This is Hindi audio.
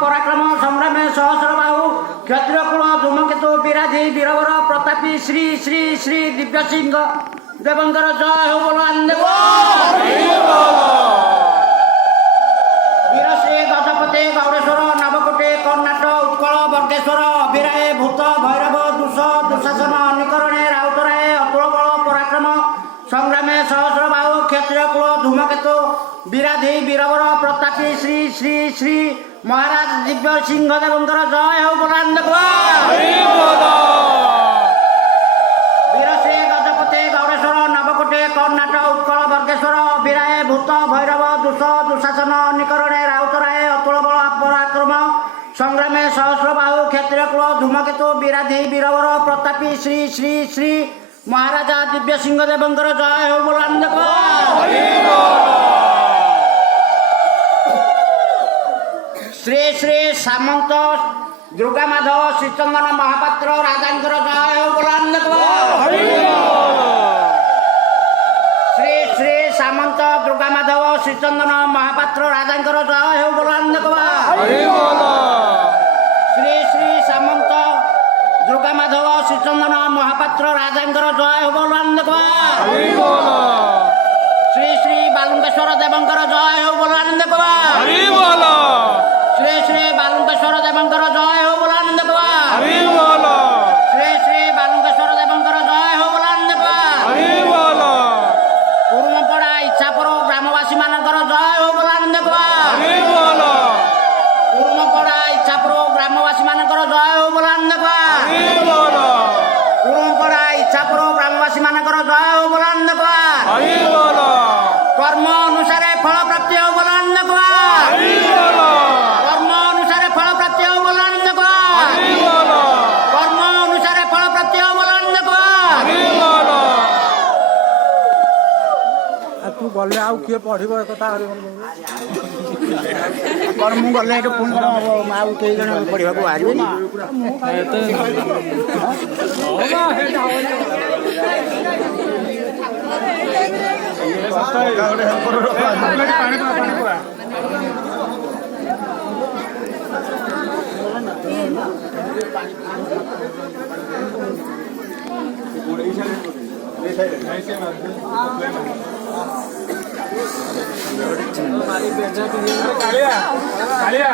पराक्रम संग्रामे सहस्र बाहु क्षत्रिय कुल धूमकेतु विराधी वीरवर प्रतापी श्री श्री श्री दिव्य सिंह देवंकर जय हो बोलो वीर श्री गजपते गौरेश्वर नवकोटे कर्णाट उत्कल बर्गेश्वर अभिराय भूत भैरव दुष दुशासन निकरणे राउतराय अतुल बल पराक्रम संग्रामे सहस्र बाहु क्षत्रिय कुल धूमकेतु विराधी वीरवर प्रतापी श्री श्री श्री महाराज दिव्य सिंह देवंकर जय हो बोलो वीर श्री गजपते गौरेश्वर नवकोटे कर्णाट उत्कल बर्गेश्वर अभिराय भूत भैरव दुष दुशासन निकरणे राउतराय अतुल बल पराक्रम संग्रामे सहस्र बाहु क्षत्रिय कुल धूमकेतु विराधी वीरवर प्रतापी श्री श्री श्री महाराजा दिव्य सिंह देवंकर जय हो बोलो श्री श्री सामंत दुर्गा माधव श्रीचंदन महापात्र राजांकर जय हो बोलो श्री श्री सामंत दुर्गा माधव श्रीचंदन महापात्र राजांकर जय हो बोलो श्री श्री सामंत दुर्गा माधव श्रीचंदन महापात्र राजांकर जय हो बोलो श्री श्री बालुंकेश्वर देवंकर जय हो बोलो श्री श्री बालुंकेश्वर देवंकर जय हो बोलो श्री श्री बालुंकेश्वर देवंकर जय हो बोलो कुरुमपड़ा इच्छापुर ग्रामवासी मानकर जय हो बोलो कुरुमपड़ा इच्छापुर ग्रामवासी मानकर जय हो बोलो कुरुमपड़ा इच्छापुर ग्रामवासी मानकर जय हो बोलो कर्म अनुसारे फल प्राप्ति हो बोलो कर्म अनुसारे फल प्राप्ति हो बोलो कर्म अनुसारे फल प्राप्ति हो बोलो तू गले आउ किए पढ़िब कथा कर मु गले पुणी आउ कई जन पढ़ा बाहर कालिया